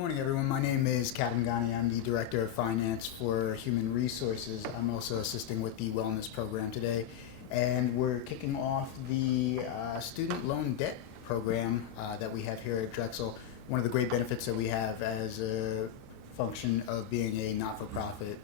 morning, everyone. My name is Kevin Ghani. I'm the Director of Finance for Human Resources. I'm also assisting with the Wellness Program today. And we're kicking off the student loan debt program that we have here at Drexel. One of the great benefits that we have as a function of being a not-for-profit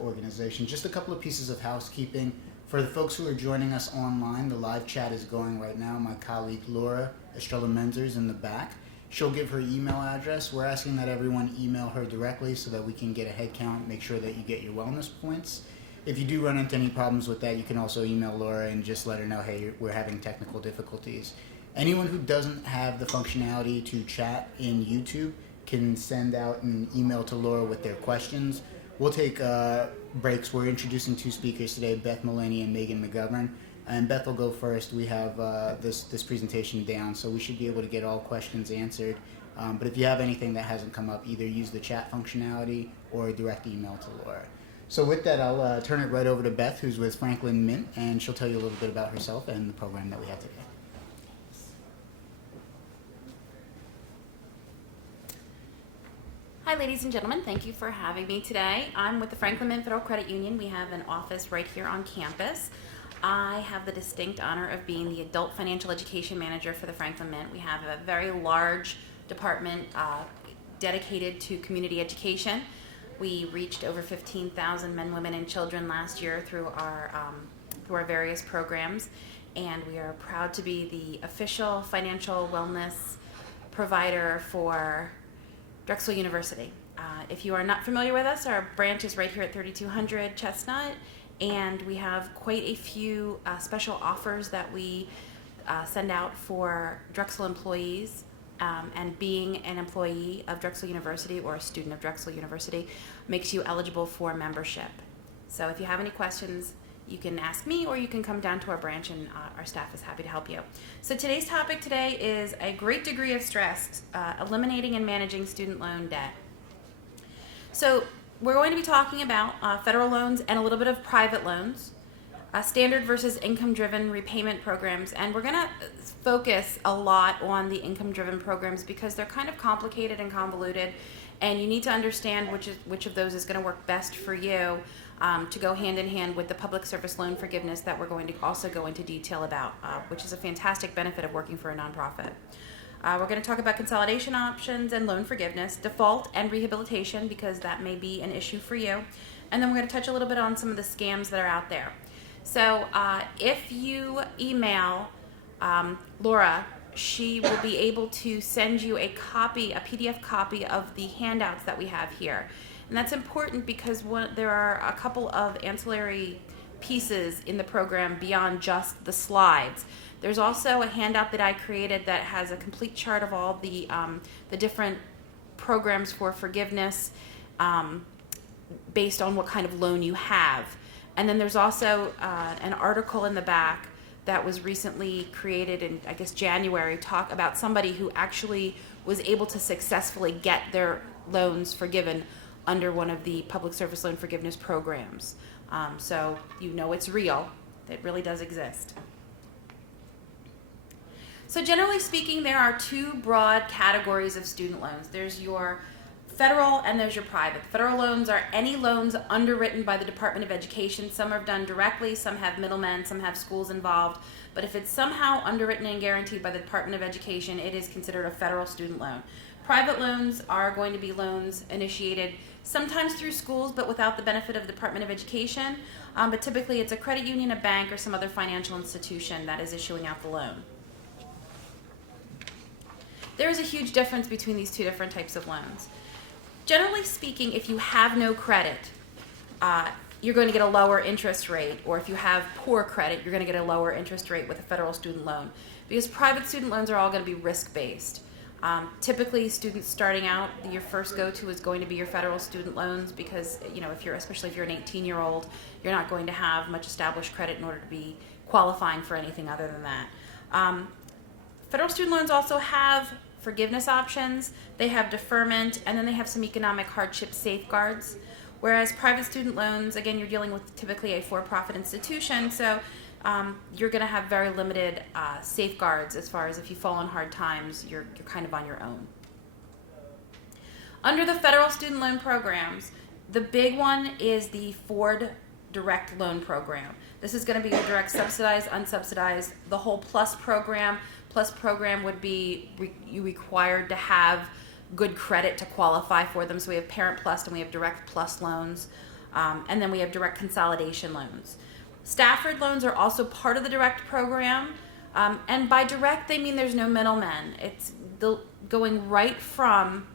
organization. Just a couple of pieces of housekeeping. For the folks who are joining us online, the live chat is going right now. My colleague Laura Estrella-Menzer is in the back. She'll give her email address. We're asking that everyone email her directly so that we can get a head count, make sure that you get your wellness points. If you do run into any problems with that, you can also email Laura and just let her know, hey, we're having technical difficulties. Anyone who doesn't have the functionality to chat in YouTube can send out an email to Laura with their questions. We'll take breaks. We're introducing two speakers today, Beth Mullaney and Megan McGovern. And Beth will go first. We have this presentation down, so we should be able to get all questions answered. But if you have anything that hasn't come up, either use the chat functionality or a direct email to Laura. So with that, I'll turn it right over to Beth, who's with Franklin Mint, and she'll tell you a little bit about herself and the program that we have today. Hi, ladies and gentlemen. Thank you for having me today. I'm with the Franklin Mint Federal Credit Union. We have an office right here on campus. I have the distinct honor of being the Adult Financial Education Manager for the Franklin Mint. We have a very large department dedicated to community education. We reached over 15,000 men, women, and children last year through our various programs, and we are proud to be the official financial wellness provider for Drexel University. If you are not familiar with us, our branch is right here at 3200 Chestnut, and we have quite a few special offers that we send out for Drexel employees. And being an employee of Drexel University or a student of Drexel University makes you eligible for membership. So if you have any questions, you can ask me or you can come down to our branch, and our staff is happy to help you. So today's topic today is a great degree of stress, eliminating and managing student loan debt. So we're going to be talking about federal loans and a little bit of private loans, standard versus income-driven repayment programs, and we're going to focus a lot on the income-driven programs because they're kind of complicated and convoluted, and you need to understand which of those is going to work best for you to go hand in hand with the public service loan forgiveness that we're going to also go into detail about, which is a fantastic benefit of working for a nonprofit. We're going to talk about consolidation options and loan forgiveness, default and rehabilitation, because that may be an issue for you. And then we're going to touch a little bit on some of the scams that are out there. So if you email Laura, she will be able to send you a PDF copy of the handouts that we have here. And that's important because there are a couple of ancillary pieces in the program beyond just the slides. There's also a handout that I created that has a complete chart of all the different programs for forgiveness based on what kind of loan you have. And then there's also an article in the back that was recently created in, I guess, January, talk about somebody who actually was able to successfully get their loans forgiven under one of the public service loan forgiveness programs. So you know it's real. It really does exist. So generally speaking, there are two broad categories of student loans. There's your federal and there's your private. Federal loans are any loans underwritten by the Department of Education. Some are done directly, some have middlemen, some have schools involved. But if it's somehow underwritten and guaranteed by the Department of Education, it is considered a federal student loan. Private loans are going to be loans initiated sometimes through schools, but without the benefit of the Department of Education. But typically it's a credit union, a bank, or some other financial institution that is issuing out the loan. There is a huge difference between these two different types of loans. Generally speaking, if you have no credit, you're going to get a lower interest rate, or if you have poor credit, you're going to get a lower interest rate with a federal student loan, because private student loans are all going to be risk-based. Typically, students starting out, your first go-to is going to be your federal student loans because, especially if you're an 18-year-old, you're not going to have much established credit in order to be qualifying for anything other than that. Federal student loans also have forgiveness options, they have deferment, and then they have some economic hardship safeguards. Whereas private student loans, again, you're dealing with typically a for-profit institution, so you're going to have very limited safeguards as far as if you fall on hard times, you're kind of on your own. Under the federal student loan programs, the big one is the Ford Direct Loan Program. This is going to be your direct subsidized, unsubsidized, the whole Plus program. Plus program would be you required to have good credit to qualify for them. So we have Parent Plus and we have Direct Plus loans. And then we have Direct Consolidation Loans. Stafford loans are also part of the Direct program. And by direct, they mean there's no middlemen. It's going right from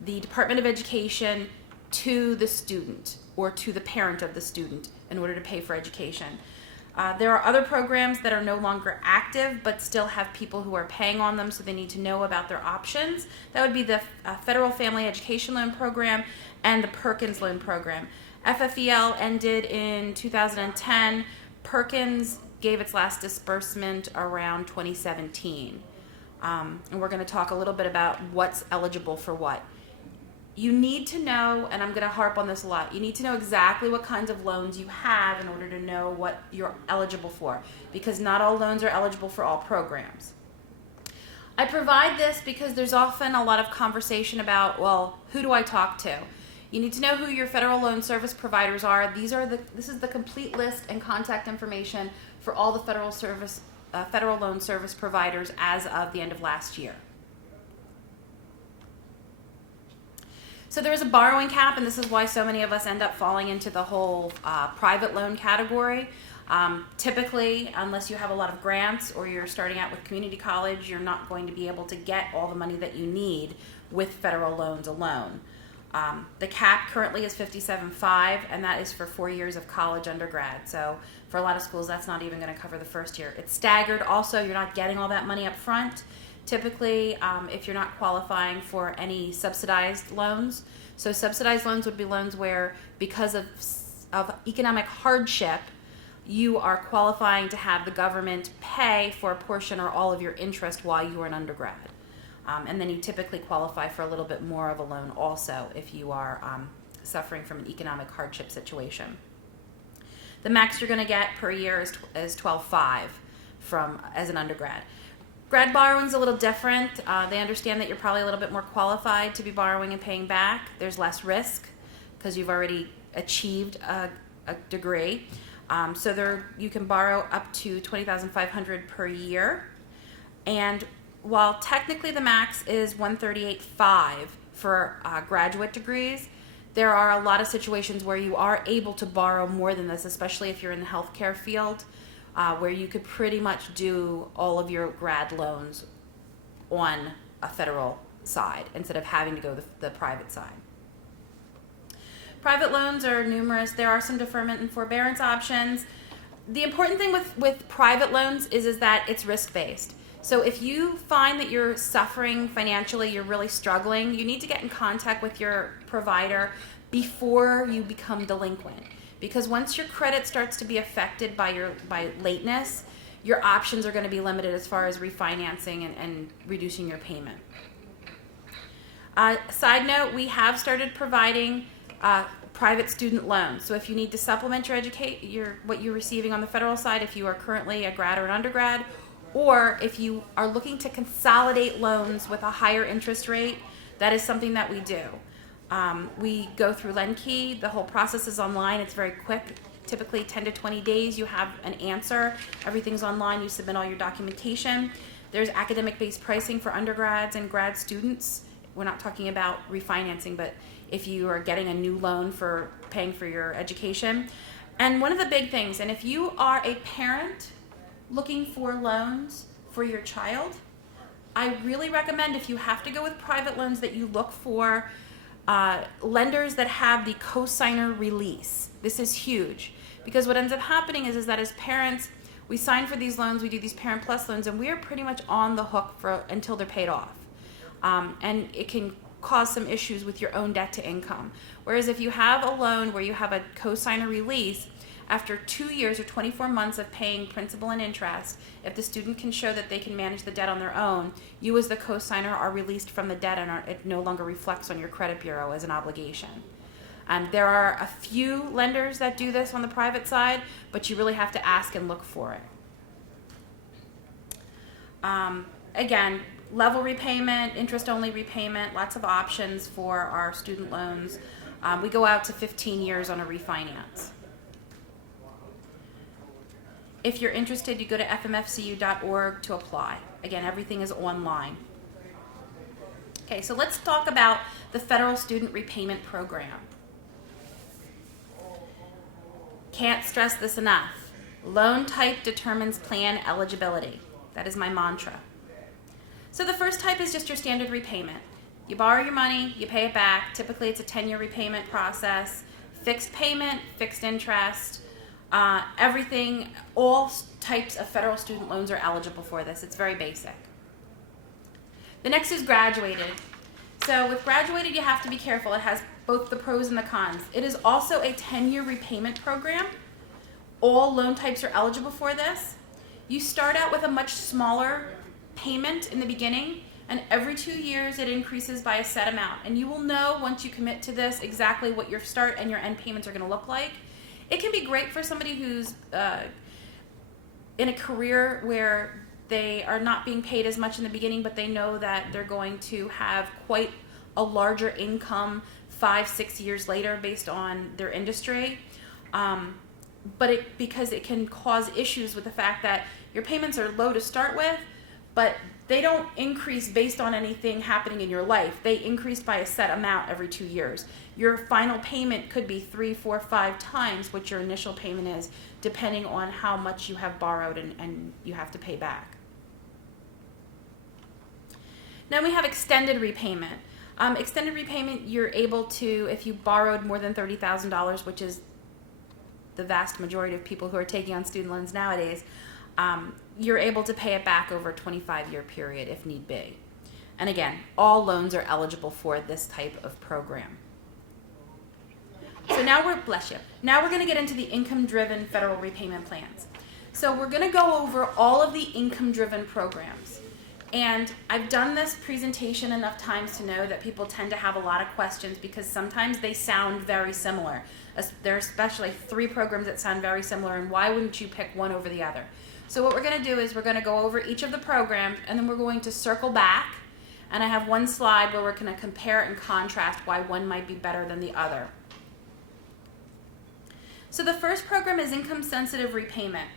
the Department of Education to the student or to the parent of the student in order to pay for education. There are other programs that are no longer active but still have people who are paying on them, so they need to know about their options. That would be the Federal Family Education Loan Program and the Perkins Loan Program. FFEL ended in 2010. Perkins gave its last disbursement around 2017. And we're going to talk a little bit about what's eligible for what. You need to know, and I'm going to harp on this a lot, you need to know exactly what kinds of loans you have in order to know what you're eligible for, because not all loans are eligible for all programs. I provide this because there's often a lot of conversation about, well, who do I talk to? You need to know who your federal loan service providers are. This is the complete list and contact information for all the federal loan service providers as of the end of last year. So there is a borrowing cap, and this is why so many of us end up falling into the whole private loan category. Typically, unless you have a lot of grants or you're starting out with community college, you're not going to be able to get all the money that you need with federal loans alone. The cap currently is $57,500, and that is for 4 years of college undergrad. So for a lot of schools, that's not even going to cover the first year. It's staggered. Also, you're not getting all that money up front. Typically, if you're not qualifying for any subsidized loans. So subsidized loans would be loans where, because of economic hardship, you are qualifying to have the government pay for a portion or all of your interest while you are an undergrad. And then you typically qualify for a little bit more of a loan also if you are suffering from an economic hardship situation. The max you're going to get per year is $12,500 as an undergrad. Grad borrowing is a little different. They understand that you're probably a little bit more qualified to be borrowing and paying back. There's less risk because you've already achieved a degree. So you can borrow up to $20,500 per year. And while technically the max is $138,500 for graduate degrees, there are a lot of situations where you are able to borrow more than this, especially if you're in the healthcare field, where you could pretty much do all of your grad loans on a federal side instead of having to go the private side. Private loans are numerous. There are some deferment and forbearance options. The important thing with private loans is that it's risk-based. So if you find that you're suffering financially, you're really struggling, you need to get in contact with your provider before you become delinquent. Because once your credit starts to be affected by lateness, your options are going to be limited as far as refinancing and reducing your payment. Side note, we have started providing private student loans. So if you need to supplement what you're receiving on the federal side, if you are currently a grad or an undergrad, or if you are looking to consolidate loans with a higher interest rate, that is something that we do. We go through LendKey. The whole process is online. It's very quick. Typically 10 to 20 days, you have an answer. Everything's online. You submit all your documentation. There's academic-based pricing for undergrads and grad students. We're not talking about refinancing, but if you are getting a new loan for paying for your education. And one of the big things, and if you are a parent looking for loans for your child, I really recommend, if you have to go with private loans, that you look for lenders that have the cosigner release. This is huge, because what ends up happening is that as parents, we sign for these loans, we do these Parent Plus loans, and we are pretty much on the hook until they're paid off. And it can cause some issues with your own debt to income. Whereas if you have a loan where you have a cosigner release, after 2 years or 24 months of paying principal and interest, if the student can show that they can manage the debt on their own, you as the cosigner are released from the debt, and it no longer reflects on your credit bureau as an obligation. There are a few lenders that do this on the private side, but you really have to ask and look for it. Again, level repayment, interest-only repayment, lots of options for our student loans. We go out to 15 years on a refinance. If you're interested, you go to fmfcu.org to apply. Again, everything is online. Okay, so let's talk about the Federal Student Repayment Program. Can't stress this enough. Loan type determines plan eligibility. That is my mantra. So the first type is just your standard repayment. You borrow your money, you pay it back. Typically it's a 10-year repayment process, fixed payment, fixed interest. Everything, all types of federal student loans are eligible for this. It's very basic. The next is graduated. So with graduated, you have to be careful. It has both the pros and the cons. It is also a 10-year repayment program. All loan types are eligible for this. You start out with a much smaller payment in the beginning, and every 2 years it increases by a set amount. And you will know once you commit to this exactly what your start and your end payments are going to look like. It can be great for somebody who's in a career where they are not being paid as much in the beginning, but they know that they're going to have quite a larger income 5-6 years later based on their industry. But because it can cause issues with the fact that your payments are low to start with, but they don't increase based on anything happening in your life. They increase by a set amount every 2 years. Your final payment could be 3, 4, 5 times what your initial payment is, depending on how much you have borrowed and you have to pay back. Then we have extended repayment. Extended repayment, you're able to, if you borrowed more than $30,000, which is the vast majority of people who are taking on student loans nowadays, you're able to pay it back over a 25-year period if need be. And again, all loans are eligible for this type of program. So now we're going to get into the income-driven federal repayment plans. So we're going to go over all of the income-driven programs. And I've done this presentation enough times to know that people tend to have a lot of questions because sometimes they sound very similar. There are especially 3 programs that sound very similar, and why wouldn't you pick one over the other? So what we're going to do is we're going to go over each of the programs, and then we're going to circle back, and I have one slide where we're going to compare and contrast why one might be better than the other. So the first program is income-sensitive repayment.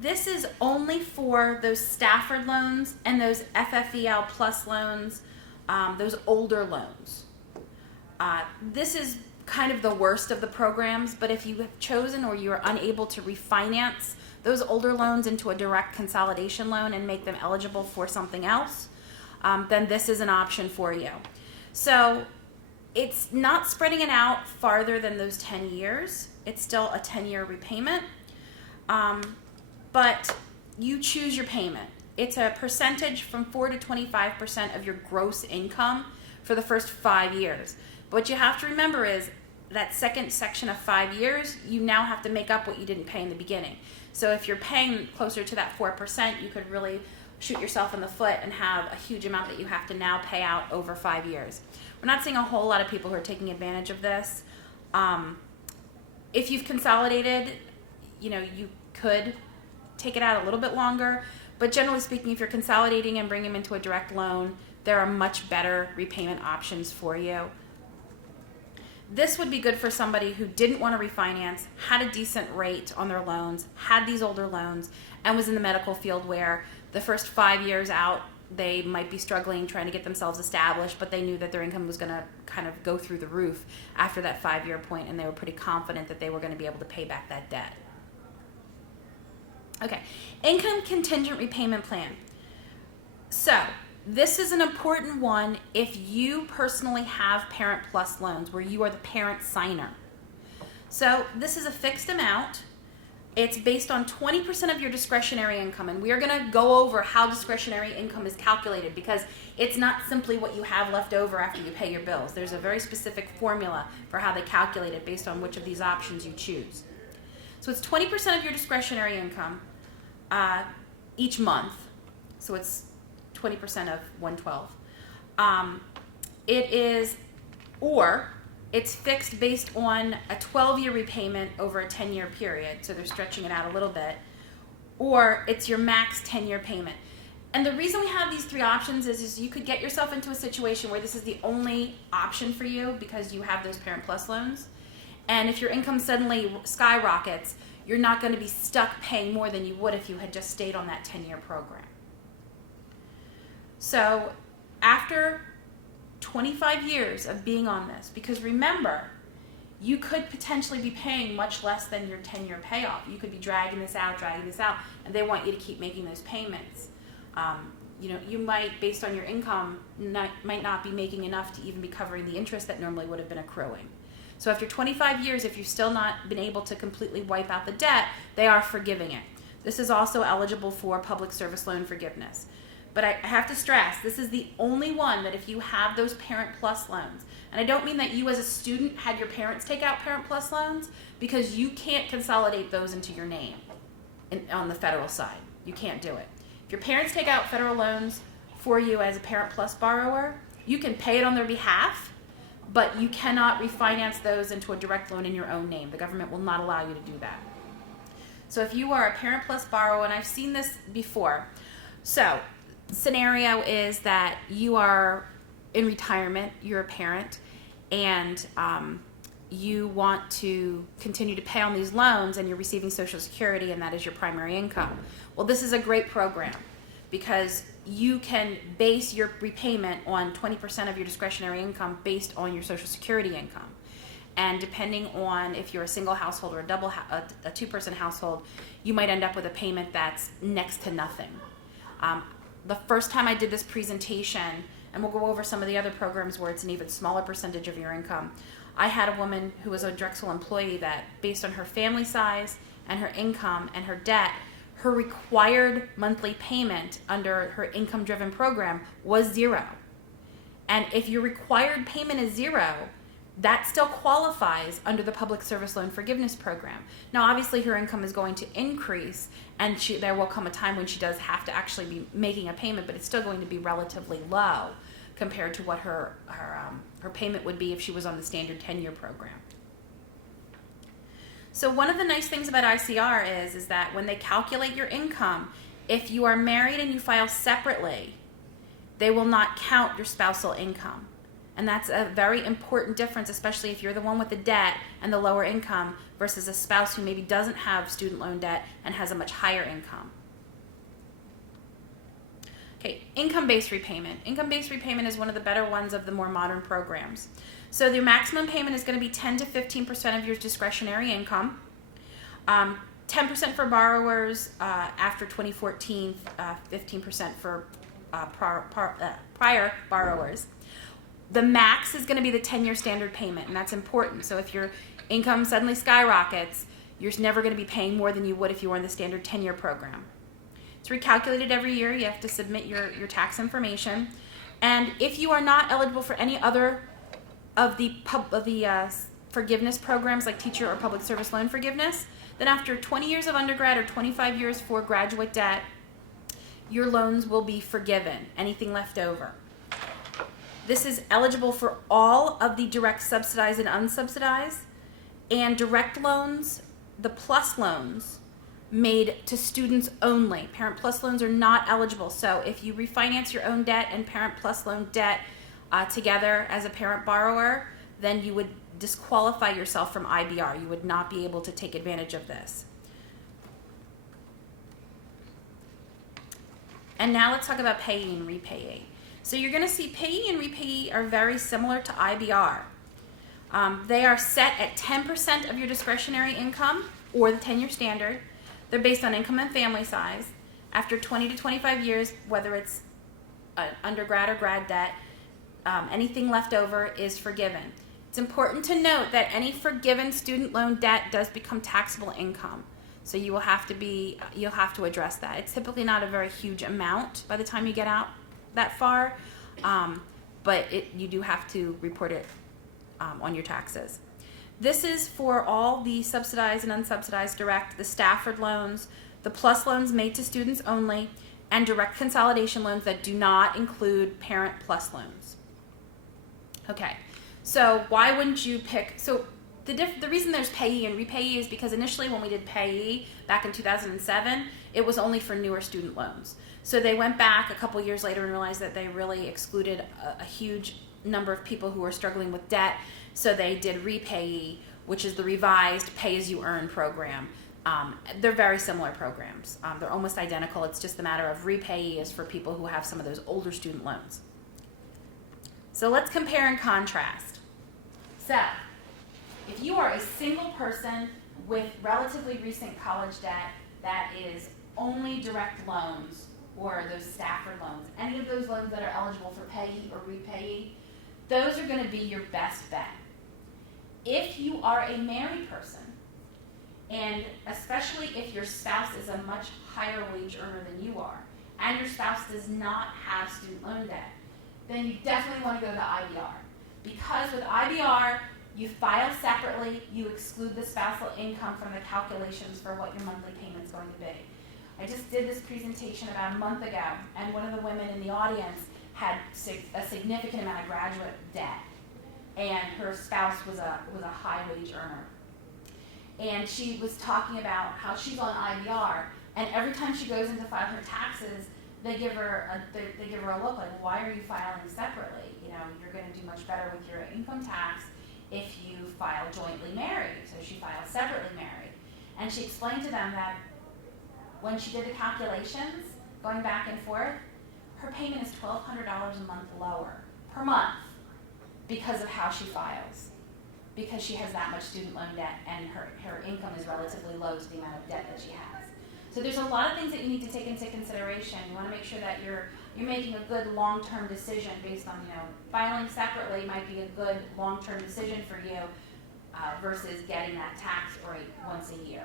This is only for those Stafford loans and those FFEL Plus loans, those older loans. This is kind of the worst of the programs, but if you have chosen or you are unable to refinance those older loans into a direct consolidation loan and make them eligible for something else, then this is an option for you. So it's not spreading it out farther than those 10 years. It's still a 10-year repayment. But you choose your payment. It's a percentage from 4 to 25% of your gross income for the first 5 years. But what you have to remember is that second section of 5 years, you now have to make up what you didn't pay in the beginning. So if you're paying closer to that 4%, you could really shoot yourself in the foot and have a huge amount that you have to now pay out over 5 years. We're not seeing a whole lot of people who are taking advantage of this. If you've consolidated, you could take it out a little bit longer, but generally speaking, if you're consolidating and bringing them into a direct loan, there are much better repayment options for you. This would be good for somebody who didn't want to refinance, had a decent rate on their loans, had these older loans, and was in the medical field where the first 5 years out, they might be struggling trying to get themselves established, but they knew that their income was going to kind of go through the roof after that 5-year point, and they were pretty confident that they were going to be able to pay back that debt. Okay, income contingent repayment plan. So this is an important one if you personally have Parent Plus loans where you are the parent signer. So this is a fixed amount. It's based on 20% of your discretionary income, and we are going to go over how discretionary income is calculated because it's not simply what you have left over after you pay your bills. There's a very specific formula for how they calculate it based on which of these options you choose. So it's 20% of your discretionary income each month. So it's 20% of 112. It is, or it's fixed based on a 12-year repayment over a 10-year period. So they're stretching it out a little bit. Or it's your max 10-year payment. And the reason we have these three options is you could get yourself into a situation where this is the only option for you because you have those Parent Plus loans. And if your income suddenly skyrockets, you're not going to be stuck paying more than you would if you had just stayed on that 10-year program. So after 25 years of being on this, because remember, you could potentially be paying much less than your 10-year payoff. You could be dragging this out, and they want you to keep making those payments. You might, based on your income, might not be making enough to even be covering the interest that normally would have been accruing. So after 25 years, if you've still not been able to completely wipe out the debt, they are forgiving it. This is also eligible for public service loan forgiveness. But I have to stress, this is the only one that if you have those Parent Plus loans, and I don't mean that you as a student had your parents take out Parent Plus loans, because you can't consolidate those into your name on the federal side. You can't do it. If your parents take out federal loans for you as a Parent Plus borrower, you can pay it on their behalf, but you cannot refinance those into a direct loan in your own name. The government will not allow you to do that. So if you are a Parent Plus borrower, and I've seen this before, so scenario is that you are in retirement, you're a parent, and you want to continue to pay on these loans, and you're receiving Social Security, and that is your primary income. Well, this is a great program because you can base your repayment on 20% of your discretionary income based on your Social Security income. And depending on if you're a single household or a two-person household, you might end up with a payment that's next to nothing. The first time I did this presentation, and we'll go over some of the other programs where it's an even smaller percentage of your income, I had a woman who was a Drexel employee that, based on her family size and her income and her debt, her required monthly payment under her IncomeDriven program was $0. And if your required payment is $0, that still qualifies under the Public Service Loan Forgiveness Program. Now, obviously, her income is going to increase, and there will come a time when she does have to actually be making a payment, but it's still going to be relatively low compared to what her payment would be if she was on the standard 10-year program. So one of the nice things about ICR is that when they calculate your income, if you are married and you file separately, they will not count your spousal income. And that's a very important difference, especially if you're the one with the debt and the lower income versus a spouse who maybe doesn't have student loan debt and has a much higher income. Okay, income-based repayment. Income-based repayment is one of the better ones of the more modern programs. So the maximum payment is going to be 10 to 15% of your discretionary income. 10% for borrowers after 2014, 15% for prior borrowers. The max is going to be the 10-year standard payment, and that's important. So if your income suddenly skyrockets, you're never going to be paying more than you would if you were in the standard 10-year program. It's recalculated every year. You have to submit your tax information. And if you are not eligible for any other of the forgiveness programs like teacher or public service loan forgiveness, then after 20 years of undergrad or 25 years for graduate debt, your loans will be forgiven, anything left over. This is eligible for all of the direct subsidized and unsubsidized, and direct loans, the plus loans, made to students only. Parent Plus loans are not eligible. So if you refinance your own debt and Parent Plus loan debt together as a parent borrower, then you would disqualify yourself from IBR. You would not be able to take advantage of this. And now let's talk about payee and repayee. So you're going to see payee and repayee are very similar to IBR. They are set at 10% of your discretionary income or the 10-year standard. They're based on income and family size. After 20 to 25 years, whether it's undergrad or grad debt, anything left over is forgiven. It's important to note that any forgiven student loan debt does become taxable income. So you'll have to address that. It's typically not a very huge amount by the time you get out that far, but you do have to report it on your taxes. This is for all the subsidized and unsubsidized direct, the Stafford loans, the plus loans made to students only, and direct consolidation loans that do not include Parent Plus loans. Okay, so why wouldn't you pick, so the reason there's payee and repayee is because initially when we did payee back in 2007, it was only for newer student loans. So they went back a couple years later and realized that they really excluded a huge number of people who were struggling with debt. So they did Repayee, which is the revised pay-as-you-earn program. They're very similar programs. They're almost identical. It's just a matter of Repayee is for people who have some of those older student loans. So let's compare and contrast. So if you are a single person with relatively recent college debt that is only direct loans or those Stafford loans, any of those loans that are eligible for payee or repayee, those are going to be your best bet. If you are a married person, and especially if your spouse is a much higher wage earner than you are, and your spouse does not have student loan debt, then you definitely want to go to IBR. Because with IBR, you file separately, you exclude the spousal income from the calculations for what your monthly payment is going to be. I just did this presentation about a month ago, and one of the women in the audience had a significant amount of graduate debt, and her spouse was a high wage earner. And she was talking about how she's on IBR, and every time she goes in to file her taxes, they give her a look like, why are you filing separately? You know, you're going to do much better with your income tax if you file jointly married. So she filed separately married. And she explained to them that when she did the calculations, going back and forth, her payment is $1,200 a month lower per month because of how she files. Because she has that much student loan debt and her income is relatively low to the amount of debt that she has. So there's a lot of things that you need to take into consideration. You want to make sure that you're making a good long-term decision based on, filing separately might be a good long-term decision for you versus getting that tax rate once a year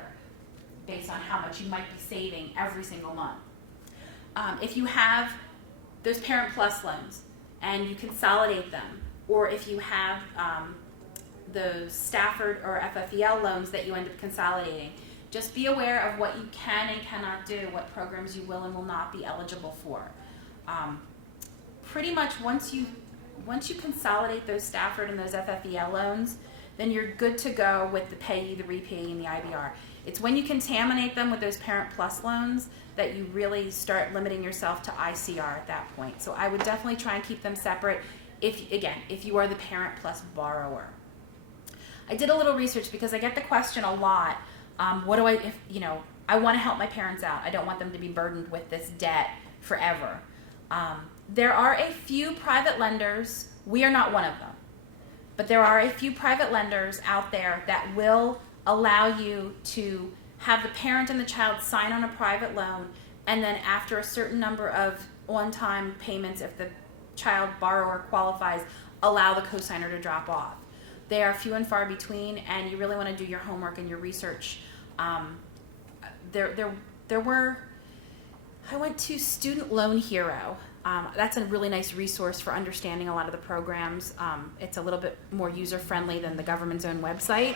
based on how much you might be saving every single month. If you have those Parent Plus loans and you consolidate them, or if you have those Stafford or FFEL loans that you end up consolidating, just be aware of what you can and cannot do, what programs you will and will not be eligible for. Pretty much once you consolidate those Stafford and those FFEL loans, then you're good to go with the payee, the repayee, and the IBR. It's when you contaminate them with those Parent Plus loans that you really start limiting yourself to ICR at that point. So I would definitely try and keep them separate if you are the Parent Plus borrower. I did a little research because I get the question a lot. What do I want to help my parents out. I don't want them to be burdened with this debt forever. There are a few private lenders. We are not one of them. But there are a few private lenders out there that will allow you to have the parent and the child sign on a private loan, and then after a certain number of on-time payments, if the child borrower qualifies, allow the cosigner to drop off. They are few and far between, and you really want to do your homework and your research. I went to Student Loan Hero. That's a really nice resource for understanding a lot of the programs. It's a little bit more user-friendly than the government's own website.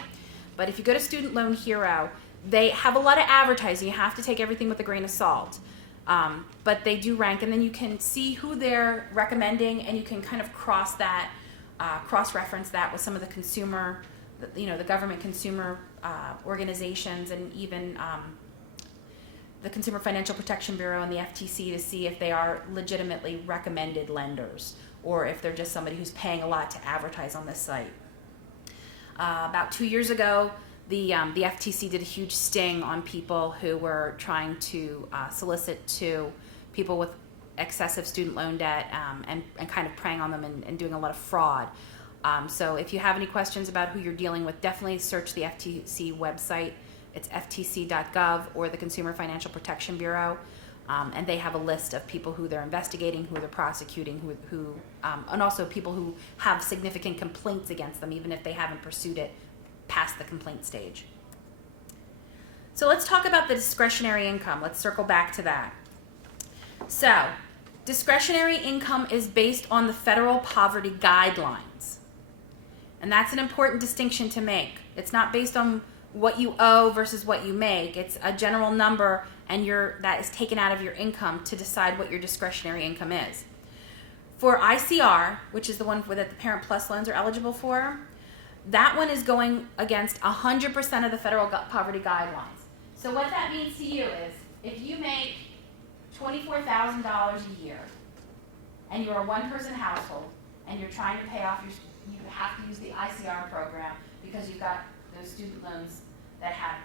But if you go to Student Loan Hero, they have a lot of advertising. You have to take everything with a grain of salt. But they do rank, and then you can see who they're recommending, and you can kind of cross-reference that with some of the consumer, the government consumer organizations, and even the Consumer Financial Protection Bureau and the FTC to see if they are legitimately recommended lenders or if they're just somebody who's paying a lot to advertise on this site. About 2 years ago, the FTC did a huge sting on people who were trying to solicit to people with excessive student loan debt and kind of preying on them and doing a lot of fraud. So if you have any questions about who you're dealing with, definitely search the FTC website. It's ftc.gov or the Consumer Financial Protection Bureau, and they have a list of people who they're investigating, who they're prosecuting, and also people who have significant complaints against them, even if they haven't pursued it past the complaint stage. So let's talk about the discretionary income. Let's circle back to that. So, discretionary income is based on the federal poverty guidelines. And that's an important distinction to make. It's not based on what you owe versus what you make. It's a general number, and that is taken out of your income to decide what your discretionary income is. For ICR, which is the one that the Parent Plus loans are eligible for, that one is going against 100% of the federal poverty guidelines. So what that means to you is if you make $24,000 a year, and you're a one-person household, and you're trying to pay off you have to use the ICR program because you've got those student loans that have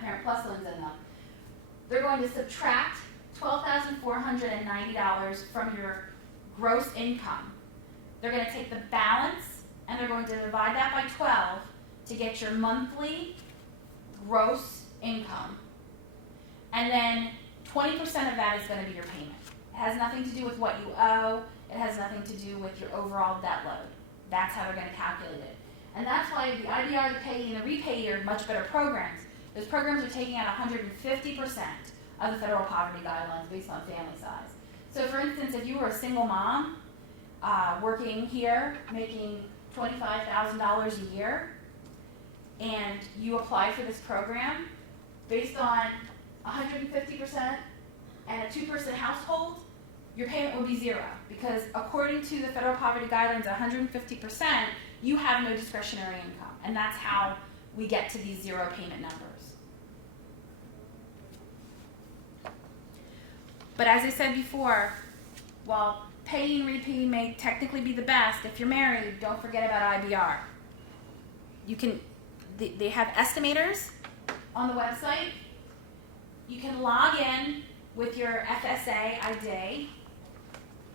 Parent Plus loans in them. They're going to subtract $12,490 from your gross income. They're going to take the balance and they're going to divide that by 12 to get your monthly gross income. And then 20% of that is going to be your payment. It has nothing to do with what you owe. It has nothing to do with your overall debt load. That's how they're going to calculate it. And that's why the IDR, the payee, and the repayee are much better programs. Those programs are taking out 150% of the federal poverty guidelines based on family size. So for instance, if you were a single mom working here, making $25,000 a year, and you apply for this program, based on 150% and a two-person household, your payment will be zero, because according to the federal poverty guidelines, 150%, you have no discretionary income, and that's how we get to these zero payment numbers. But as I said before, while paying and repaying may technically be the best, if you're married, don't forget about IBR. They have estimators on the website. You can log in with your FSA ID.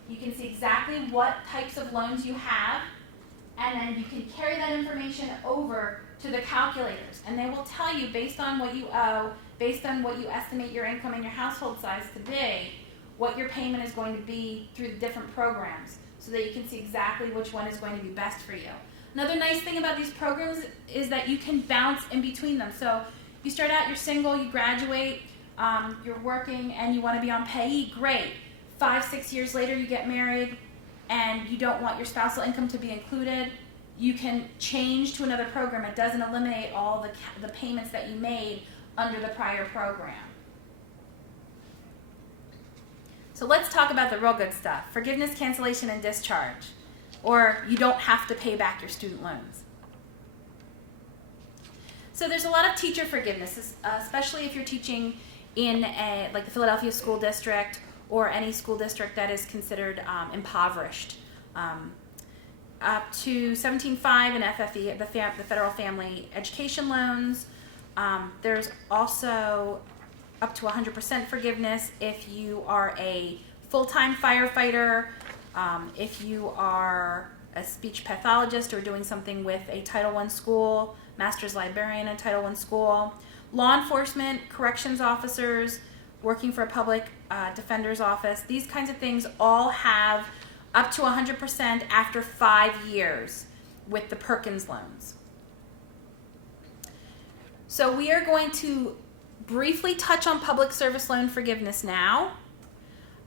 You can see exactly what types of loans you have, and then you can carry that information over to the calculators, and they will tell you based on what you owe, based on what you estimate your income and your household size to be, what your payment is going to be through the different programs, so that you can see exactly which one is going to be best for you. Another nice thing about these programs is that you can bounce in between them. So you start out, you're single, you graduate, you're working, and you want to be on payee, great. 5-6 years later, you get married, and you don't want your spousal income to be included. You can change to another program. It doesn't eliminate all the payments that you made under the prior program. So let's talk about the real good stuff. Forgiveness, cancellation, and discharge. Or you don't have to pay back your student loans. So there's a lot of teacher forgiveness, especially if you're teaching in like the Philadelphia School District or any school district that is considered impoverished. Up to 17.5 in FFE, the Federal Family Education Loans. There's also up to 100% forgiveness if you are a full-time firefighter, if you are a speech pathologist or doing something with a Title I school, master's librarian in Title I school, law enforcement, corrections officers, working for a public defender's office. These kinds of things all have up to 100% after 5 years with the Perkins loans. So we are going to briefly touch on public service loan forgiveness now.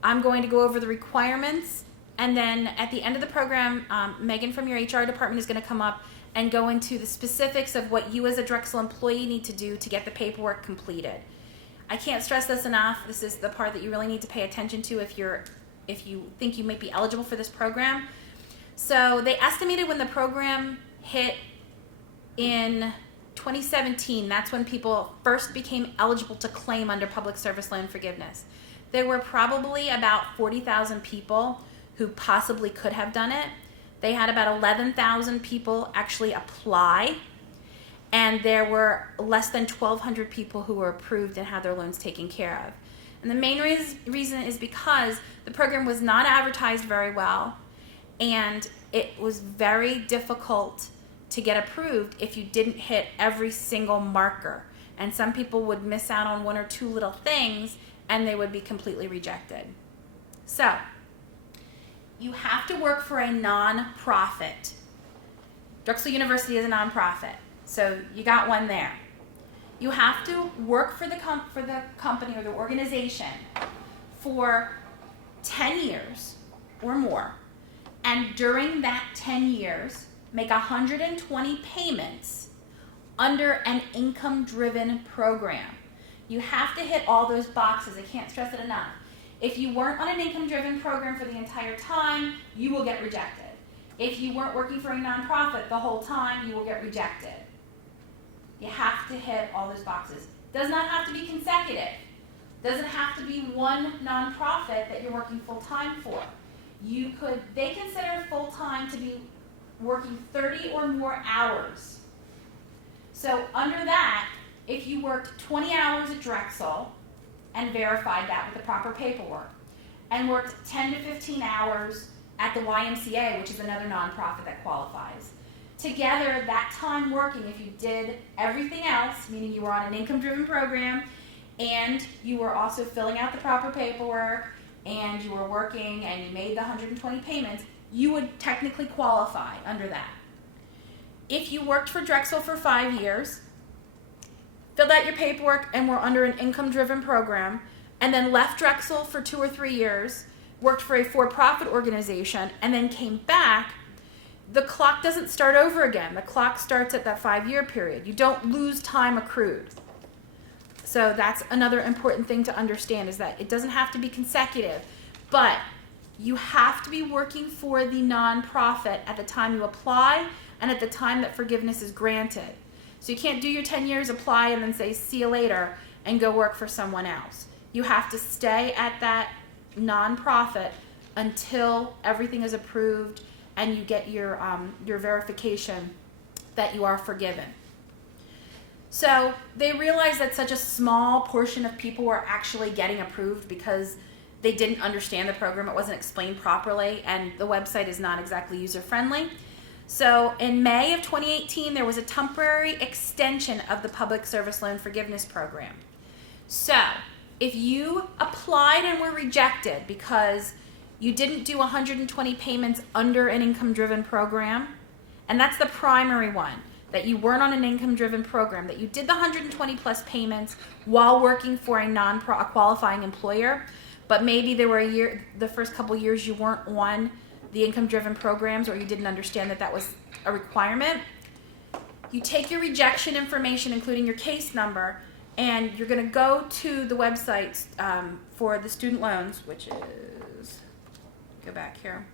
I'm going to go over the requirements, and then at the end of the program, Megan from your HR department is going to come up and go into the specifics of what you as a Drexel employee need to do to get the paperwork completed. I can't stress this enough. This is the part that you really need to pay attention to if you think you might be eligible for this program. So they estimated when the program hit in 2017, that's when people first became eligible to claim under public service loan forgiveness. There were probably about 40,000 people who possibly could have done it. They had about 11,000 people actually apply, and there were less than 1,200 people who were approved and had their loans taken care of. And the main reason is because the program was not advertised very well, and it was very difficult to get approved if you didn't hit every single marker. And some people would miss out on one or two little things, and they would be completely rejected. So, you have to work for a nonprofit. Drexel University is a nonprofit, so you got one there. You have to work for the company or the organization for 10 years or more, and during that 10 years, make 120 payments under an income-driven program. You have to hit all those boxes. I can't stress it enough. If you weren't on an income-driven program for the entire time, you will get rejected. If you weren't working for a nonprofit the whole time, you will get rejected. You have to hit all those boxes. Does not have to be consecutive, Doesn't have to be one nonprofit that you're working full-time for. They consider full-time to be working 30 or more hours. So under that, if you worked 20 hours at Drexel and verified that with the proper paperwork, and worked 10 to 15 hours at the YMCA, which is another nonprofit that qualifies, together that time working, if you did everything else, meaning you were on an income-driven program, and you were also filling out the proper paperwork, and you were working and you made the 120 payments, you would technically qualify under that. If you worked for Drexel for 5 years, filled out your paperwork and were under an income-driven program, and then left Drexel for 2 or 3 years, worked for a for-profit organization, and then came back, the clock doesn't start over again. The clock starts at that 5-year period. You don't lose time accrued. So that's another important thing to understand, is that it doesn't have to be consecutive, but you have to be working for the nonprofit at the time you apply and at the time that forgiveness is granted. So you can't do your 10 years, apply, and then say, see you later, and go work for someone else. You have to stay at that nonprofit until everything is approved and you get your verification that you are forgiven. So they realized that such a small portion of people were actually getting approved because they didn't understand the program. It wasn't explained properly, and the website is not exactly user-friendly. So in May of 2018, there was a temporary extension of the Public Service Loan Forgiveness Program. So if you applied and were rejected because you didn't do 120 payments under an income-driven program, and that's the primary one, that you weren't on an income-driven program, that you did the 120 plus payments while working for a qualifying employer, but maybe there were the first couple years you weren't on the income-driven programs, or you didn't understand that that was a requirement. You take your rejection information, including your case number, and you're going to go to the website for the student loans, which is, go back here.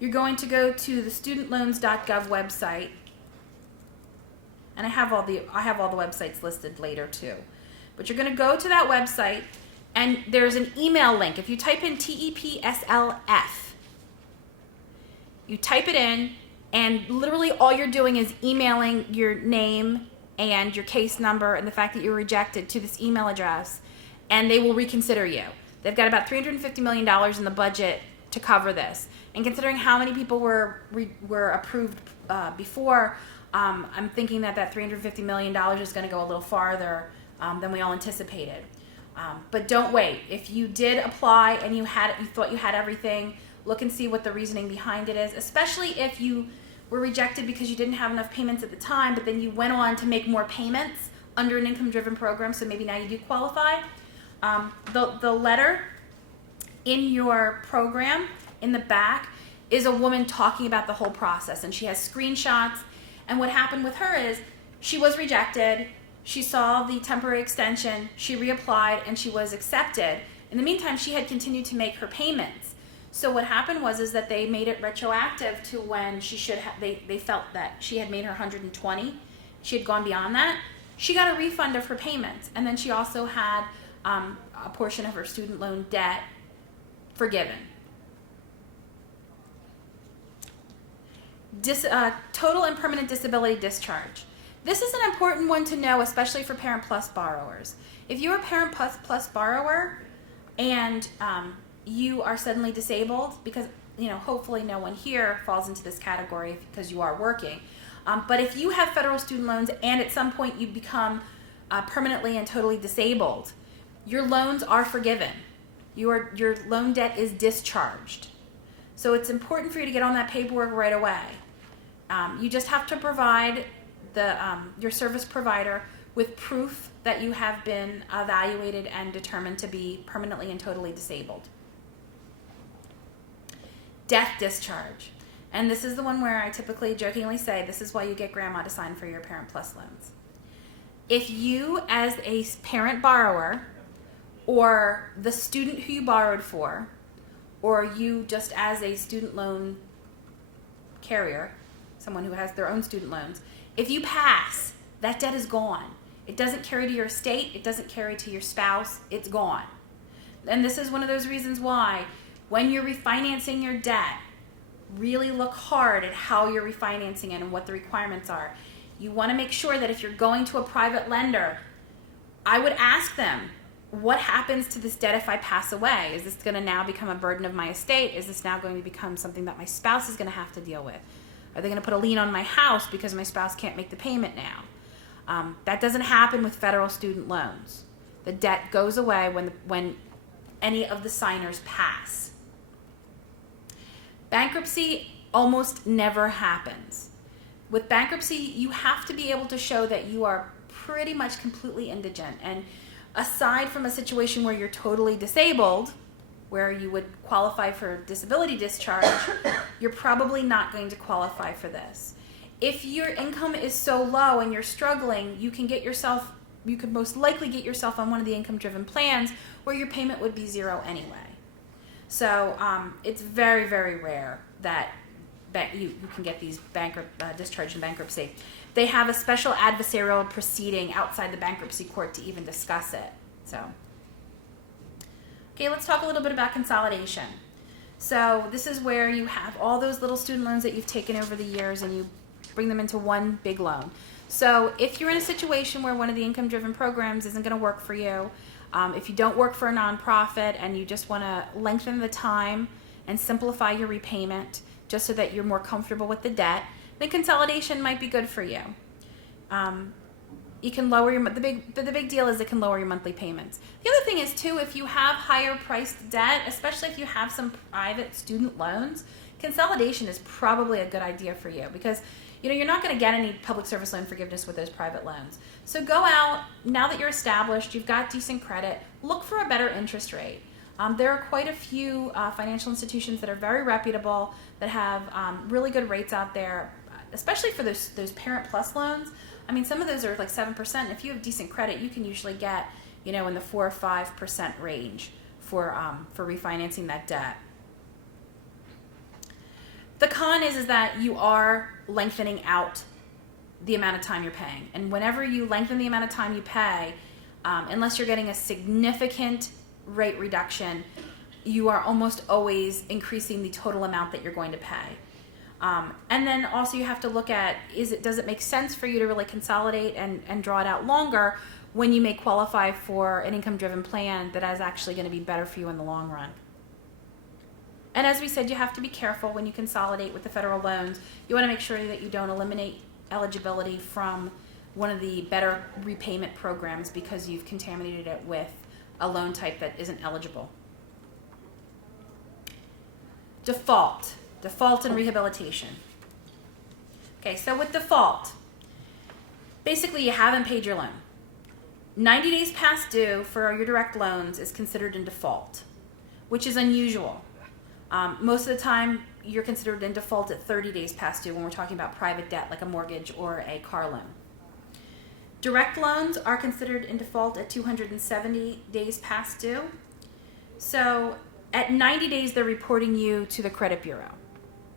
You're going to go to the studentloans.gov website, and I have all the websites listed later too. But you're going to go to that website, and there's an email link. If you type in TEPSLF, you type it in, and literally all you're doing is emailing your name and your case number and the fact that you're rejected to this email address, and they will reconsider you. They've got about $350 million in the budget to cover this. And considering how many people were approved before, I'm thinking that $350 million is going to go a little farther than we all anticipated. But don't wait. If you did apply and you thought you had everything, look and see what the reasoning behind it is, especially if you were rejected because you didn't have enough payments at the time, but then you went on to make more payments under an income-driven program, so maybe now you do qualify. The letter in your program in the back is a woman talking about the whole process, and she has screenshots. And what happened with her is she was rejected, she saw the temporary extension, she reapplied, and she was accepted. In the meantime, she had continued to make her payments. So what happened was that they made it retroactive to when she should have, they felt that she had made her 120, she had gone beyond that. She got a refund of her payments, and then she also had a portion of her student loan debt forgiven. Total and permanent disability discharge. This is an important one to know, especially for Parent Plus borrowers. If you're a Parent Plus borrower and you are suddenly disabled, because hopefully no one here falls into this category because you are working, but if you have federal student loans and at some point you become permanently and totally disabled, your loans are forgiven. Your loan debt is discharged. So it's important for you to get on that paperwork right away. You just have to provide your service provider with proof that you have been evaluated and determined to be permanently and totally disabled. Death discharge. And this is the one where I typically jokingly say, this is why you get grandma to sign for your Parent Plus loans. If you, as a parent borrower, or the student who you borrowed for, or you just as a student loan carrier, someone who has their own student loans, if you pass, that debt is gone. It doesn't carry to your estate. It doesn't carry to your spouse. It's gone. And this is one of those reasons why when you're refinancing your debt, really look hard at how you're refinancing it and what the requirements are. You want to make sure that if you're going to a private lender, I would ask them, what happens to this debt if I pass away? Is this going to now become a burden of my estate? Is this now going to become something that my spouse is going to have to deal with? Are they going to put a lien on my house because my spouse can't make the payment now? That doesn't happen with federal student loans. The debt goes away when any of the signers pass. Bankruptcy almost never happens. With bankruptcy, you have to be able to show that you are pretty much completely indigent. And aside from a situation where you're totally disabled, where you would qualify for disability discharge, you're probably not going to qualify for this. If your income is so low and you're struggling, you could most likely get yourself on one of the income-driven plans where your payment would be zero anyway. So it's very, very rare that you can get these discharge in bankruptcy. They have a special adversarial proceeding outside the bankruptcy court to even discuss it. So, okay, let's talk a little bit about consolidation. So this is where you have all those little student loans that you've taken over the years and you bring them into one big loan. So if you're in a situation where one of the income-driven programs isn't going to work for you, if you don't work for a nonprofit and you just want to lengthen the time and simplify your repayment just so that you're more comfortable with the debt, then consolidation might be good for you. You can lower the big deal is it can lower your monthly payments. The other thing is too, if you have higher priced debt, especially if you have some private student loans, consolidation is probably a good idea for you because you're not going to get any public service loan forgiveness with those private loans. So go out, now that you're established, you've got decent credit, look for a better interest rate. There are quite a few financial institutions that are very reputable, that have really good rates out there, especially for those Parent Plus loans. I mean, some of those are like 7%. If you have decent credit, you can usually get, in the 4 or 5% range for refinancing that debt. The con is that you are lengthening out the amount of time you're paying. And whenever you lengthen the amount of time you pay, unless you're getting a significant rate reduction, you are almost always increasing the total amount that you're going to pay. And then also you have to look at, does it make sense for you to really consolidate and draw it out longer when you may qualify for an income-driven plan that is actually going to be better for you in the long run. And as we said, you have to be careful when you consolidate with the federal loans. You want to make sure that you don't eliminate eligibility from one of the better repayment programs because you've contaminated it with a loan type that isn't eligible. Default and rehabilitation. Okay, so with default, basically you haven't paid your loan. 90 days past due for your direct loans is considered in default, which is unusual. Most of the time, you're considered in default at 30 days past due when we're talking about private debt like a mortgage or a car loan. Direct loans are considered in default at 270 days past due. So at 90 days, they're reporting you to the credit bureau,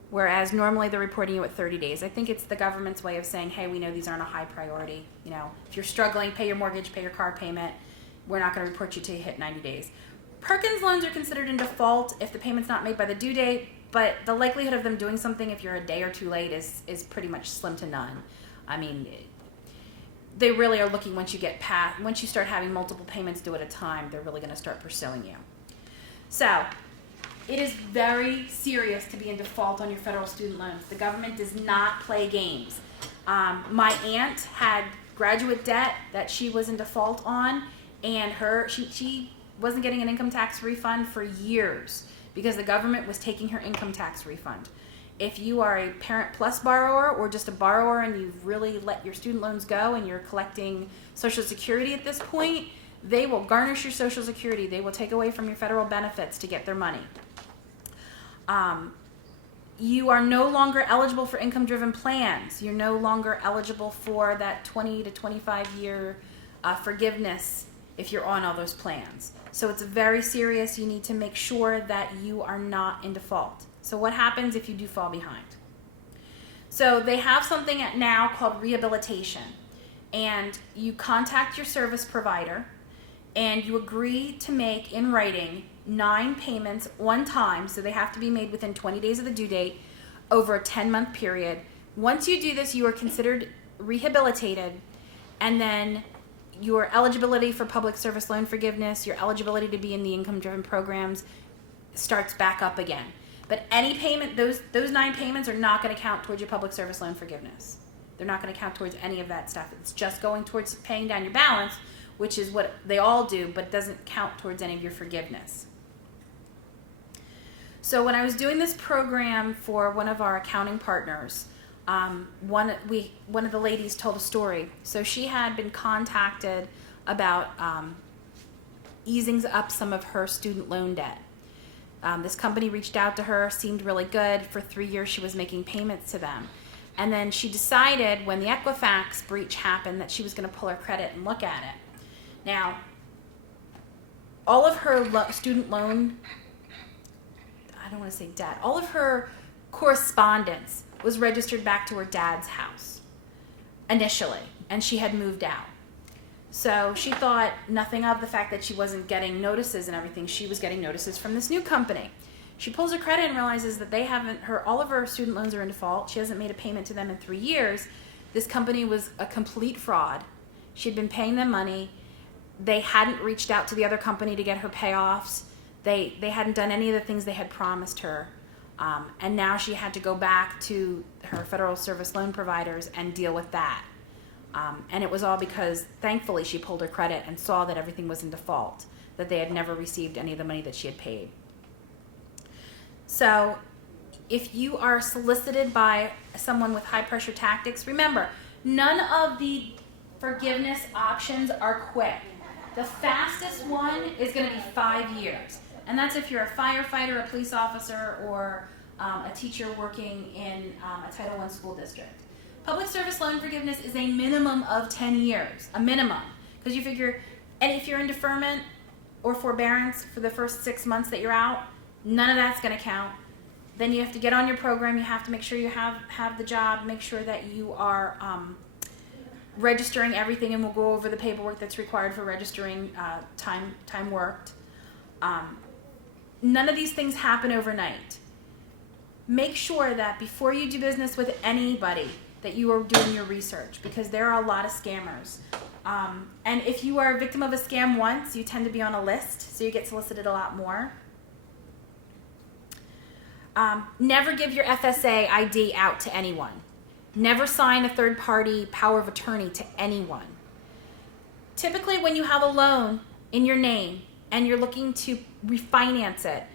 whereas normally they're reporting you at 30 days. I think it's the government's way of saying, hey, we know these aren't a high priority. If you're struggling, pay your mortgage, pay your car payment. We're not going to report you till you hit 90 days. Perkins loans are considered in default if the payment's not made by the due date, but the likelihood of them doing something if you're a day or two late is pretty much slim to none. I mean, they really are looking once you start having multiple payments due at a time, they're really going to start pursuing you. So, it is very serious to be in default on your federal student loans. The government does not play games. My aunt had graduate debt that she was in default on, and she wasn't getting an income tax refund for years because the government was taking her income tax refund. If you are a Parent Plus borrower or just a borrower and you've really let your student loans go and you're collecting Social Security at this point, they will garnish your Social Security. They will take away from your federal benefits to get their money. You are no longer eligible for income-driven plans. You're no longer eligible for that 20 to 25-year forgiveness if you're on all those plans. So it's very serious. You need to make sure that you are not in default. So what happens if you do fall behind? So they have something now called rehabilitation. and you contact your service provider and you agree to make in writing 9 payments one time, so they have to be made within 20 days of the due date over a 10-month period. Once you do this, you are considered rehabilitated, and then your eligibility for public service loan forgiveness, your eligibility to be in the income-driven programs starts back up again. But any payment, those 9 payments are not going to count towards your public service loan forgiveness. They're not going to count towards any of that stuff. It's just going towards paying down your balance, which is what they all do, but doesn't count towards any of your forgiveness. So when I was doing this program for one of our accounting partners, one of the ladies told a story. So she had been contacted about easing up some of her student loan debt. This company reached out to her, seemed really good. For 3 years she was making payments to them. And then she decided when the Equifax breach happened that she was going to pull her credit and look at it. Now, all of her student loan, I don't want to say debt, all of her correspondence was registered back to her dad's house initially, and she had moved out. So she thought nothing of the fact that she wasn't getting notices and everything. She was getting notices from this new company. She pulls her credit and realizes that they haven't, all of her student loans are in default. She hasn't made a payment to them in 3 years. This company was a complete fraud. She'd been paying them money. They hadn't reached out to the other company to get her payoffs. They hadn't done any of the things they had promised her. And now she had to go back to her federal service loan providers and deal with that. And it was all because, thankfully, she pulled her credit and saw that everything was in default, that they had never received any of the money that she had paid. So if you are solicited by someone with high-pressure tactics, remember, none of the forgiveness options are quick. The fastest one is going to be 5 years. And that's if you're a firefighter, a police officer, or a teacher working in a Title I school district. Public service loan forgiveness is a minimum of 10 years, a minimum. Because you figure, and if you're in deferment or forbearance for the first 6 months that you're out, none of that's going to count. Then you have to get on your program. You have to make sure you have the job, make sure that you are registering everything, and we'll go over the paperwork that's required for registering time worked. None of these things happen overnight. Make sure that before you do business with anybody that you are doing your research, because there are a lot of scammers. And if you are a victim of a scam once, you tend to be on a list, so you get solicited a lot more. Never give your FSA ID out to anyone. Never sign a third-party power of attorney to anyone. Typically, when you have a loan in your name and you're looking to refinance it,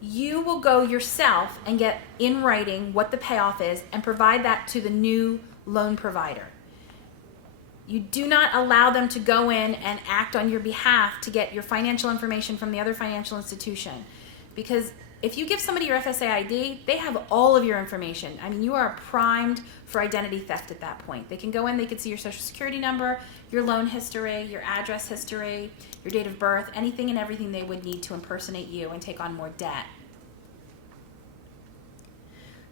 you will go yourself and get in writing what the payoff is and provide that to the new loan provider. You do not allow them to go in and act on your behalf to get your financial information from the other financial institution. Because if you give somebody your FSA ID, they have all of your information. I mean, you are primed for identity theft at that point. They can go in, they can see your social security number, your loan history, your address history, your date of birth, anything and everything they would need to impersonate you and take on more debt.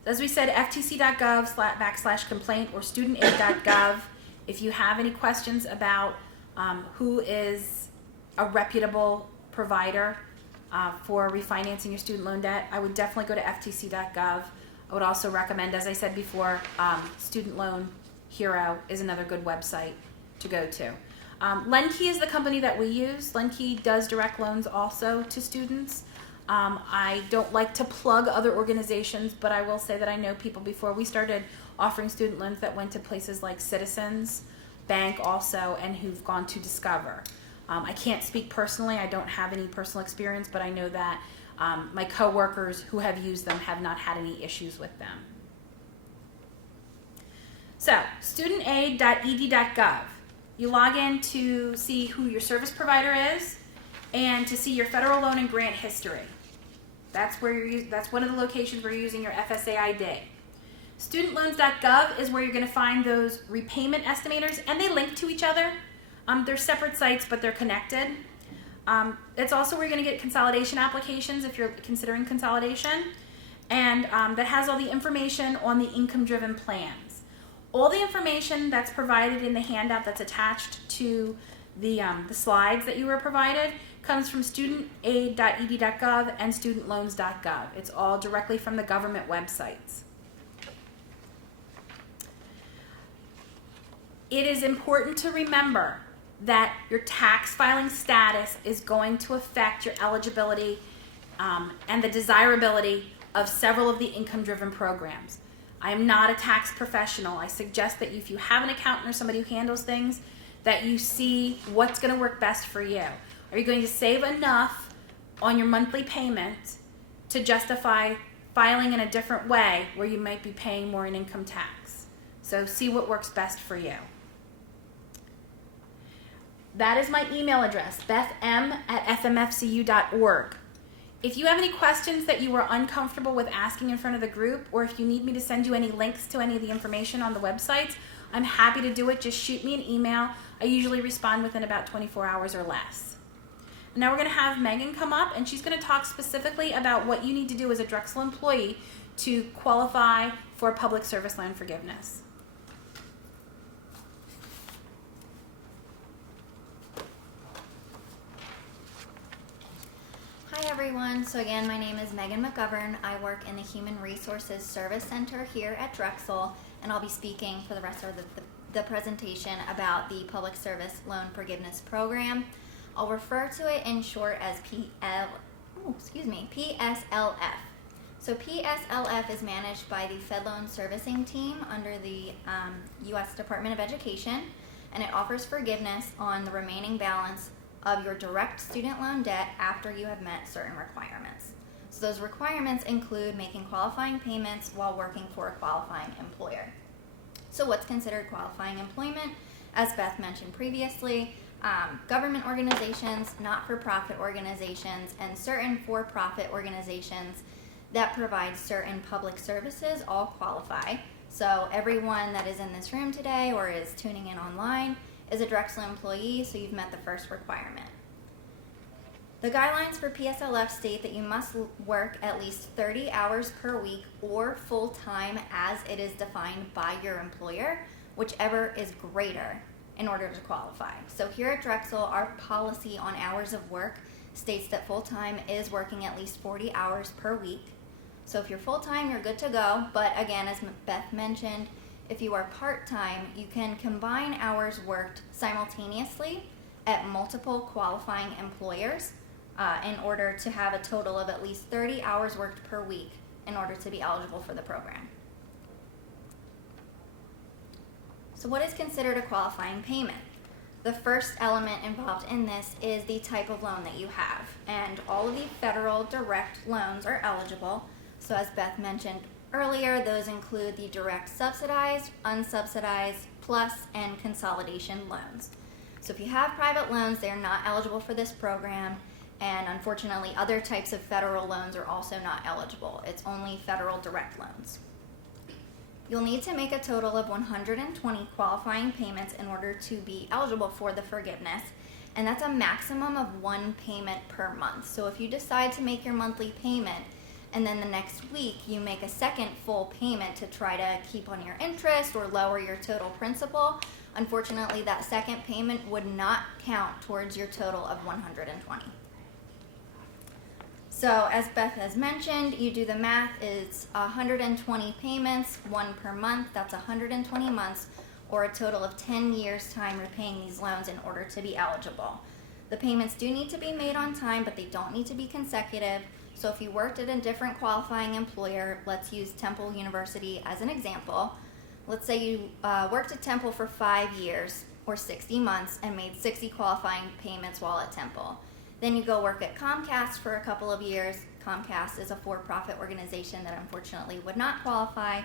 As we said, ftc.gov/complaint or studentaid.gov. If you have any questions about who is a reputable provider for refinancing your student loan debt, I would definitely go to ftc.gov. I would also recommend, as I said before, Student Loan Hero is another good website to go to. LendKey is the company that we use. LendKey does direct loans also to students. I don't like to plug other organizations, but I will say that I know people before we started offering student loans that went to places like Citizens Bank also, and who've gone to Discover. I can't speak personally. I don't have any personal experience, but I know that my coworkers who have used them have not had any issues with them. So, studentaid.ed.gov. You log in to see who your service provider is and to see your federal loan and grant history. That's where that's one of the locations where you're using your FSA ID. Studentloans.gov is where you're going to find those repayment estimators, and they link to each other. They're separate sites, but they're connected. It's also where you're going to get consolidation applications if you're considering consolidation, and that has all the information on the income-driven plans. All the information that's provided in the handout that's attached to the slides that you were provided comes from studentaid.ed.gov and studentloans.gov. It's all directly from the government websites. It is important to remember that your tax filing status is going to affect your eligibility and the desirability of several of the income-driven programs. I am not a tax professional. I suggest that if you have an accountant or somebody who handles things, that you see what's going to work best for you. Are you going to save enough on your monthly payment to justify filing in a different way where you might be paying more in income tax? So see what works best for you. That is my email address, bethm@fmfcu.org. If you have any questions that you are uncomfortable with asking in front of the group, or if you need me to send you any links to any of the information on the websites, I'm happy to do it. Just shoot me an email. I usually respond within about 24 hours or less. Now we're going to have Megan come up, and she's going to talk specifically about what you need to do as a Drexel employee to qualify for public service loan forgiveness. Hi everyone, so again my name is Megan McGovern. I work in the Human Resources Service Center here at Drexel, and I'll be speaking for the rest of the presentation about the Public Service Loan Forgiveness Program. I'll refer to it in short as PSLF. So PSLF is managed by the Fed Loan Servicing Team under the U.S. Department of Education, and it offers forgiveness on the remaining balance of your direct student loan debt after you have met certain requirements. So those requirements include making qualifying payments while working for a qualifying employer. So what's considered qualifying employment? As Beth mentioned previously, government organizations, not-for-profit organizations, and certain for-profit organizations that provide certain public services all qualify. So everyone that is in this room today or is tuning in online is a Drexel employee, so you've met the first requirement. The guidelines for PSLF state that you must work at least 30 hours per week or full-time as it is defined by your employer, whichever is greater, in order to qualify. So here at Drexel, our policy on hours of work states that full-time is working at least 40 hours per week. So if you're full-time, you're good to go, but again, as Beth mentioned, if you are part-time, you can combine hours worked simultaneously at multiple qualifying employers in order to have a total of at least 30 hours worked per week in order to be eligible for the program. So what is considered a qualifying payment? The first element involved in this is the type of loan that you have, and all of the federal direct loans are eligible. So as Beth mentioned earlier, those include the direct subsidized, unsubsidized, plus, and consolidation loans. So if you have private loans, they're not eligible for this program, and unfortunately other types of federal loans are also not eligible. It's only federal direct loans. You'll need to make a total of 120 qualifying payments in order to be eligible for the forgiveness, and that's a maximum of one payment per month. So if you decide to make your monthly payment and then the next week you make a second full payment to try to keep on your interest or lower your total principal, unfortunately that second payment would not count towards your total of 120. So as Beth has mentioned, you do the math, it's 120 payments, one per month, that's 120 months, or a total of 10 years time repaying these loans in order to be eligible. The payments do need to be made on time, but they don't need to be consecutive. So if you worked at a different qualifying employer, let's use Temple University as an example. Let's say you worked at Temple for 5 years or 60 months and made 60 qualifying payments while at Temple. Then you go work at Comcast for a couple of years. Comcast is a for-profit organization that unfortunately would not qualify.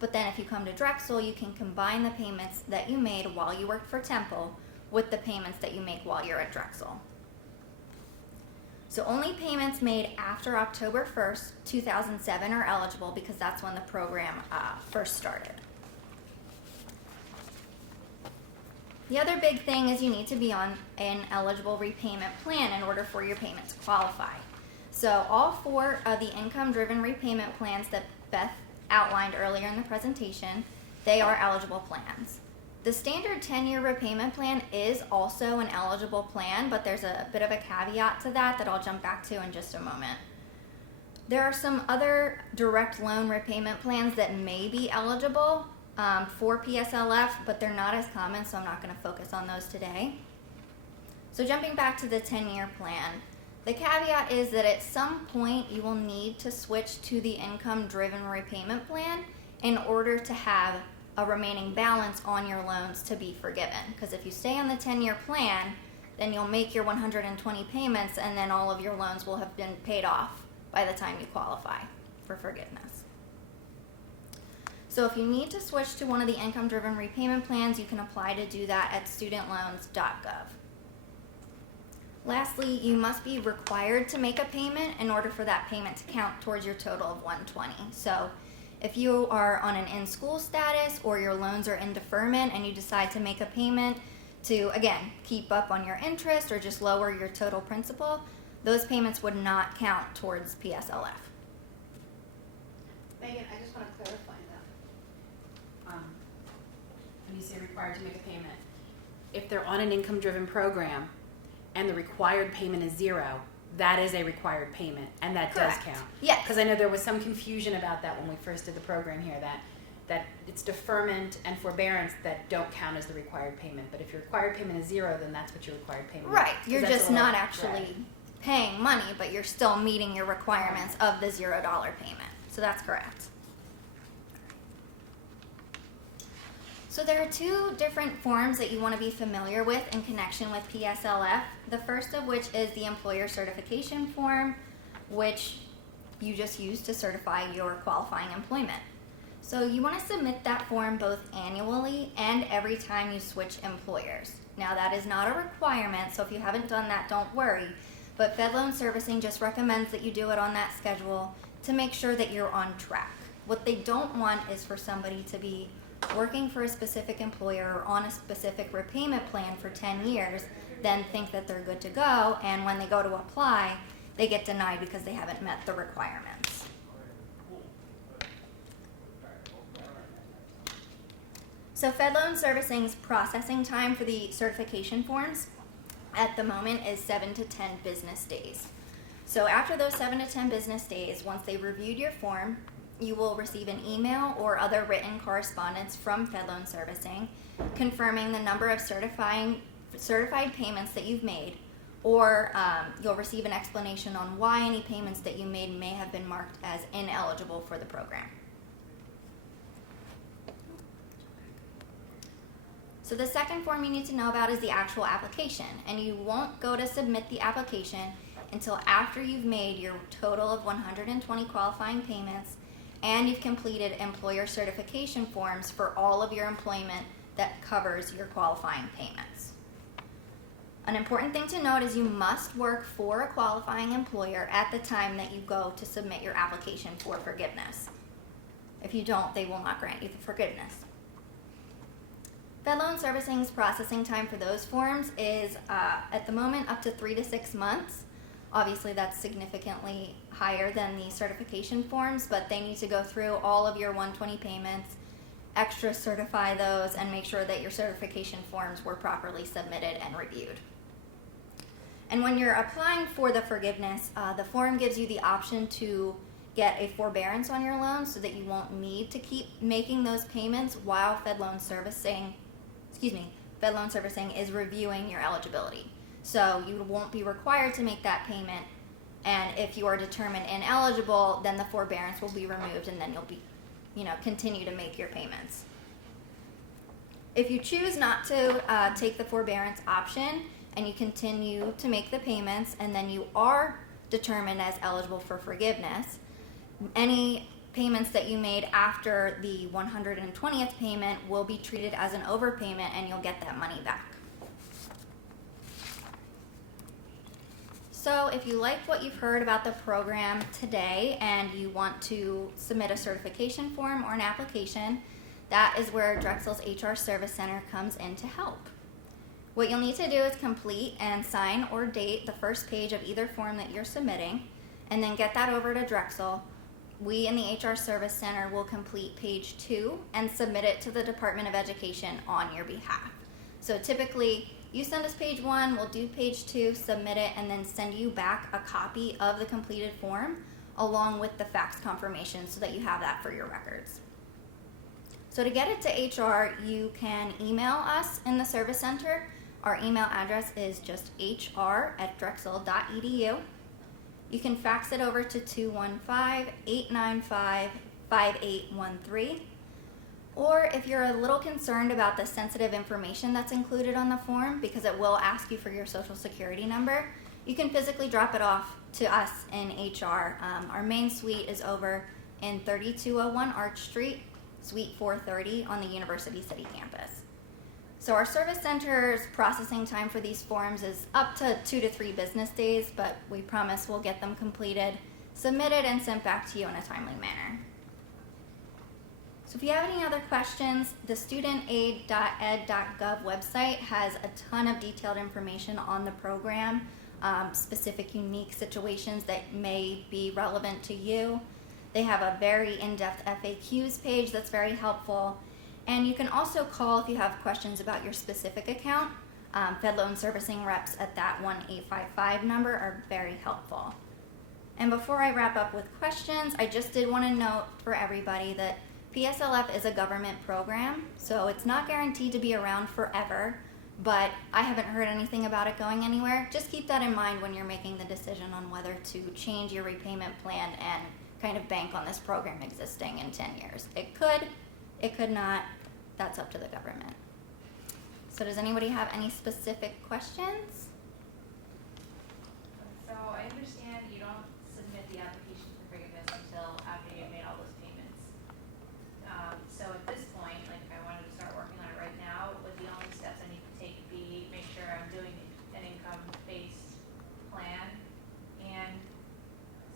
But then if you come to Drexel, you can combine the payments that you made while you worked for Temple with the payments that you make while you're at Drexel. So only payments made after October 1st, 2007 are eligible because that's when the program first started. The other big thing is you need to be on an eligible repayment plan in order for your payment to qualify. So all 4 of the income-driven repayment plans that Beth outlined earlier in the presentation they are eligible plans. The standard 10-year repayment plan is also an eligible plan, but there's a bit of a caveat to that I'll jump back to in just a moment. There are some other direct loan repayment plans that may be eligible for PSLF, but they're not as common, so I'm not going to focus on those today. So jumping back to the 10-year plan, the caveat is that at some point you will need to switch to the income-driven repayment plan in order to have a remaining balance on your loans to be forgiven. Because if you stay on the 10-year plan, then you'll make your 120 payments and then all of your loans will have been paid off by the time you qualify for forgiveness. So if you need to switch to one of the income-driven repayment plans, you can apply to do that at studentloans.gov. Lastly, you must be required to make a payment in order for that payment to count towards your total of 120. So if you are on an in-school status or your loans are in deferment and you decide to make a payment to, again, keep up on your interest or just lower your total principal, those payments would not count towards PSLF. Megan, I just want to clarify that. When you say required to make a payment, if they're on an income-driven program and the required payment is 0, that is a required payment, and that Correct. does count. Yes. Because I know there was some confusion about that when we first did the program here, that it's deferment and forbearance that don't count as the required payment. But if your required payment is 0, then that's what your required payment is. Right. 'Cause You're that's just a little- not actually right. paying money, but you're still meeting your requirements of the $0 payment. So that's correct. So there are two different forms that you want to be familiar with in connection with PSLF. The first of which is the employer certification form, which you just use to certify your qualifying employment. So you want to submit that form both annually and every time you switch employers. Now that is not a requirement, so if you haven't done that, don't worry. But Fed Loan Servicing just recommends that you do it on that schedule to make sure that you're on track. What they don't want is for somebody to be working for a specific employer or on a specific repayment plan for 10 years, then think that they're good to go, and when they go to apply, they get denied because they haven't met the requirements. So Fed Loan Servicing's processing time for the certification forms at the moment is 7 to 10 business days. So after those 7 to 10 business days, once they've reviewed your form, you will receive an email or other written correspondence from Fed Loan Servicing confirming the number of certified payments that you've made, or you'll receive an explanation on why any payments that you made may have been marked as ineligible for the program. So the second form you need to know about is the actual application, and you won't go to submit the application until after you've made your total of 120 qualifying payments and you've completed employer certification forms for all of your employment that covers your qualifying payments. An important thing to note is you must work for a qualifying employer at the time that you go to submit your application for forgiveness. If you don't, they will not grant you the forgiveness. Fed Loan Servicing's processing time for those forms is, at the moment, up to 3 to 6 months. Obviously, that's significantly higher than the certification forms, but they need to go through all of your 120 payments, extra certify those, and make sure that your certification forms were properly submitted and reviewed. And when you're applying for the forgiveness, the form gives you the option to get a forbearance on your loan so that you won't need to keep making those payments while Fed Loan Servicing is reviewing your eligibility. So you won't be required to make that payment, and if you are determined ineligible, then the forbearance will be removed and then you'll be, continue to make your payments. If you choose not to take the forbearance option and you continue to make the payments and then you are determined as eligible for forgiveness, any payments that you made after the 120th payment will be treated as an overpayment and you'll get that money back. So if you like what you've heard about the program today and you want to submit a certification form or an application, that is where Drexel's HR Service Center comes in to help. What you'll need to do is complete and sign or date the first page of either form that you're submitting, and then get that over to Drexel. we in the HR Service Center will complete page 2 and submit it to the Department of Education on your behalf. So typically, you send us page 1, we'll do page 2, submit it, and then send you back a copy of the completed form along with the fax confirmation so that you have that for your records. So to get it to HR, you can email us in the Service Center. Our email address is just hr@drexel.edu. You can fax it over to 215-895-5813. Or if you're a little concerned about the sensitive information that's included on the form, because it will ask you for your social security number, you can physically drop it off to us in HR. Our main suite is over in 3201 Arch Street, Suite 430 on the University City campus. So our service center's processing time for these forms is up to 2 to 3 business days, but we promise we'll get them completed, submitted, and sent back to you in a timely manner. So if you have any other questions, the studentaid.ed.gov website has a ton of detailed information on the program, specific unique situations that may be relevant to you. They have a very in-depth FAQs page that's very helpful. And you can also call if you have questions about your specific account. Fed Loan Servicing reps at that 1-855 number are very helpful. And before I wrap up with questions, I just did want to note for everybody that PSYLF is a government program, so it's not guaranteed to be around forever, but I haven't heard anything about it going anywhere. Just keep that in mind when you're making the decision on whether to change your repayment plan and kind of bank on this program existing in 10 years. It could not. That's up to the government. So does anybody have any specific questions? So I understand you don't submit the application for forgiveness until after you've made all those payments. So at this point, like if I wanted to start working on it right now, would the only steps I need to take be make sure I'm doing an income-based plan and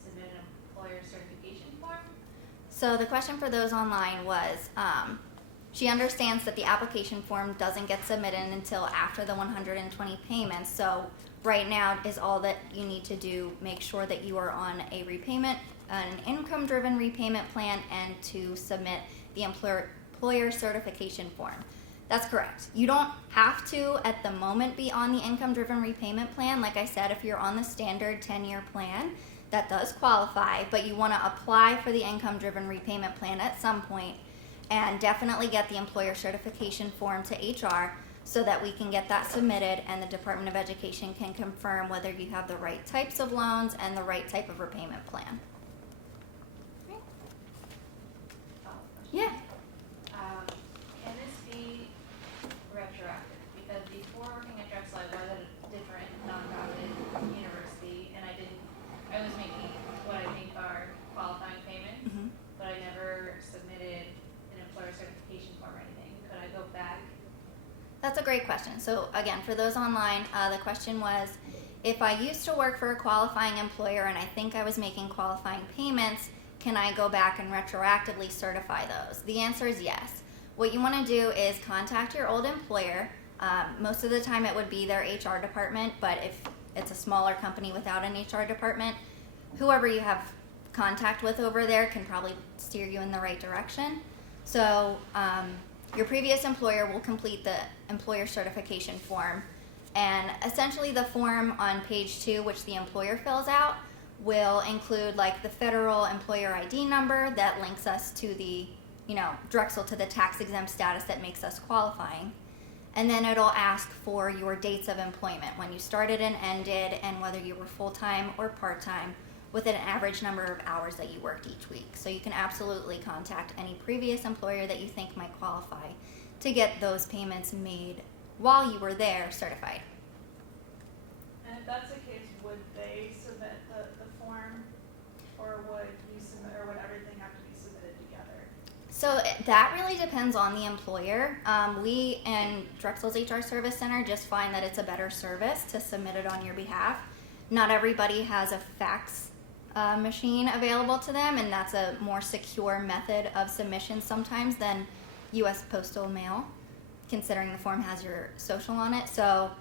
submit an employer certification form? So the question for those online was, she understands that the application form doesn't get submitted until after the 120 payments. So right now is all that you need to do, make sure that you are on a repayment, an income-driven repayment plan, and to submit the employer certification form. That's correct. You don't have to at the moment be on the income-driven repayment plan. Like I said, if you're on the standard 10-year plan, that does qualify, but you want to apply for the income-driven repayment plan at some point and definitely get the employer certification form to HR so that we can get that submitted and the Department of Education can confirm whether you have the right types of loans and the right type of repayment plan. Okay. Yeah. Can this be retroactive? Because before working at Drexel, I was at a different nonprofit university, and I was making what I think are qualifying payments, but I never submitted an employer certification form or anything. Could I go back? That's a great question. So again, for those online, the question was, if I used to work for a qualifying employer and I think I was making qualifying payments, can I go back and retroactively certify those? The answer is yes. What you want to do is contact your old employer. Most of the time it would be their HR department, but if it's a smaller company without an HR department, whoever you have contact with over there can probably steer you in the right direction. So your previous employer will complete the employer certification form, and essentially the form on page 2, which the employer fills out, will include like the federal employer ID number that links us to the, Drexel to the tax exempt status that makes us qualifying. And then it'll ask for your dates of employment, when you started and ended, and whether you were full-time or part-time, with an average number of hours that you worked each week. So you can absolutely contact any previous employer that you think might qualify to get those payments made while you were there certified. And if that's the case, would they submit the form, or would you submit, or would everything have to be submitted together? So that really depends on the employer. We in Drexel's HR Service Center just find that it's a better service to submit it on your behalf. Not everybody has a fax machine available to them, and that's a more secure method of submission sometimes than U.S. postal mail, considering the form has your social on it. So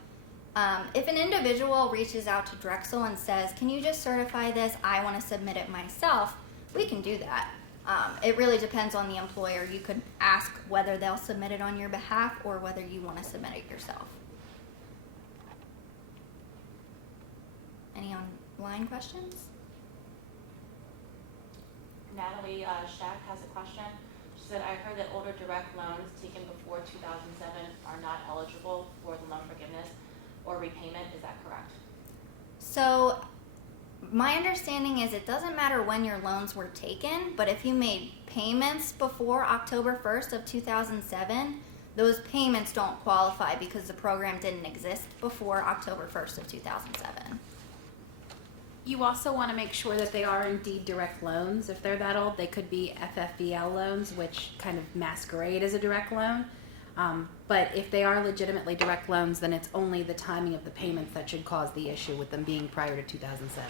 if an individual reaches out to Drexel and says, can you just certify this, I want to submit it myself, we can do that. It really depends on the employer. You could ask whether they'll submit it on your behalf or whether you want to submit it yourself. Any online questions? Natalie Shack has a question. She said, I heard that older direct loans taken before 2007 are not eligible for the loan forgiveness or repayment. Is that correct? So my understanding is it doesn't matter when your loans were taken, but if you made payments before October 1st of 2007, those payments don't qualify because the program didn't exist before October 1st of 2007. You also want to make sure that they are indeed direct loans. If they're that old, they could be FFVL loans, which kind of masquerade as a direct loan. But if they are legitimately direct loans, then it's only the timing of the payments that should cause the issue with them being prior to 2007.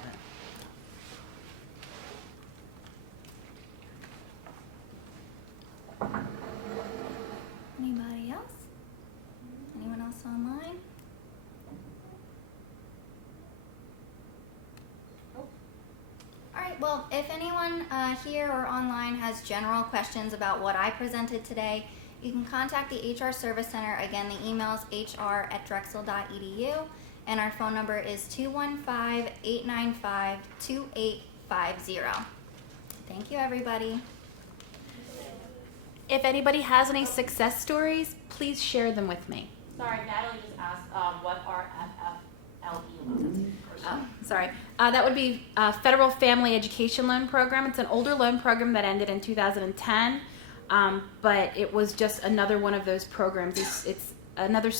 Anybody else? Anyone else online? All right, well, if anyone here or online has general questions about what I presented today, you can contact the HR Service Center. Again, the email is hr@drexel.edu, and our phone number is 215-895-2850. Thank you, everybody. If anybody has any success stories, please share them with me. Sorry, Natalie just asked, what are FFLE loans? Oh, sorry. That would be Federal Family Education Loan Program. It's an older loan program that ended in 2010, but it was just another one of those programs. It's another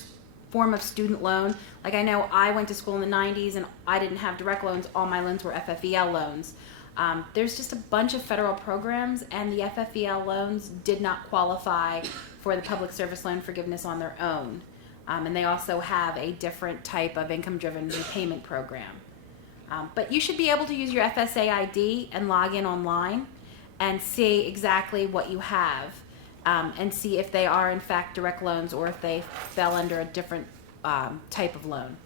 form of student loan. Like, I know I went to school in the 90s and I didn't have direct loans. All my loans were FFEL loans. There's just a bunch of federal programs, and the FFEL loans did not qualify for the public service loan forgiveness on their own. And they also have a different type of income-driven repayment program. But you should be able to use your FSA ID and log in online and see exactly what you have, and see if they are in fact direct loans or if they fell under a different type of loan.